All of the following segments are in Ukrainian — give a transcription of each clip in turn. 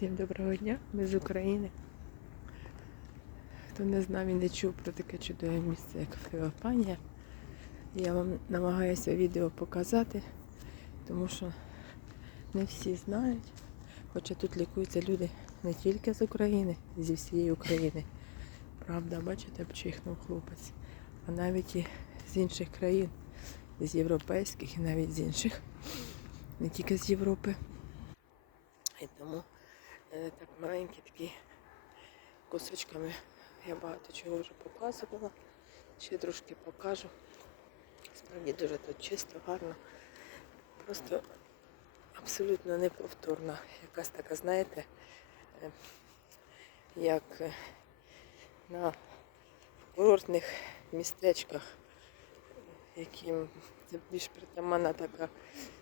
Всім доброго дня, ми з України. Хто не знав і не чув про таке чудове місце, як Феофанія, я вам намагаюся відео показати, тому що не всі знають, хоча тут лікуються люди не тільки з України, зі всієї України. Правда, бачите, обчихнув хлопець, а навіть і з інших країн, з європейських і навіть з інших, не тільки з Європи. І тому так маленькі такі кусочками я багато чого вже показувала. Ще трошки покажу. Справді дуже тут чисто, гарно. Просто абсолютно неповторна. Якась така, знаєте, е, як е, на курортних містечках, яким більш притаманна така,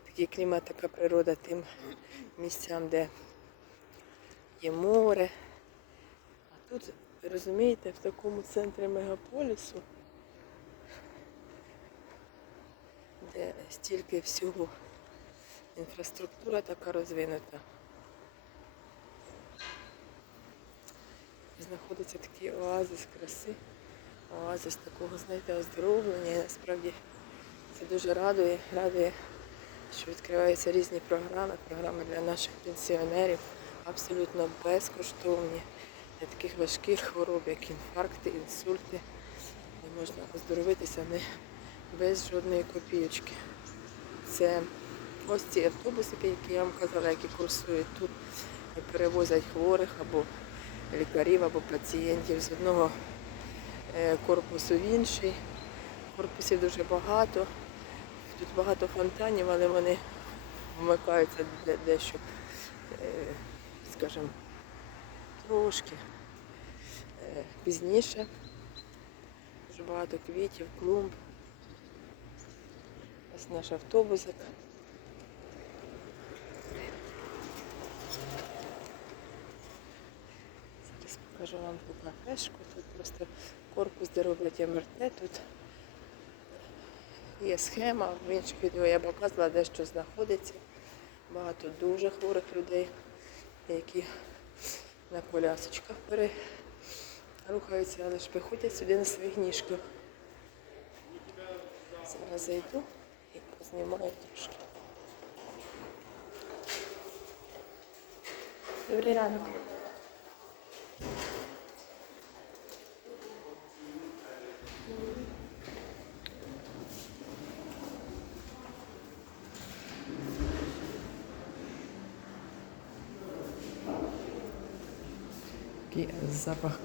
такий клімат, така природа тим місцям, де є море. А тут, розумієте, в такому центрі мегаполісу, де стільки всього, інфраструктура така розвинута. Знаходиться такий оазис краси, оазис такого, знаєте, оздоровлення. І насправді це дуже радує, радує, що відкриваються різні програми, програми для наших пенсіонерів, абсолютно безкоштовні для таких важких хвороб, як інфаркти, інсульти, де можна оздоровитися не без жодної копійочки. Це ось ці автобусики, які я вам казала, які курсують тут перевозять хворих або лікарів, або пацієнтів з одного е, корпусу в інший. Корпусів дуже багато. Тут багато фонтанів, але вони вмикаються дещо, скажімо, трошки е, пізніше. Дуже багато квітів, клумб. Ось наш автобусик. Зараз покажу вам ту кафешку. Тут просто корпус, де роблять МРТ. Тут є схема, в інших відео я показувала, де що знаходиться. Багато дуже хворих людей, які на колясочках перерухаються, але ж приходять сюди на своїх ніжках. Зараз зайду і познімаю трошки. Добрий ранок. Такий запах.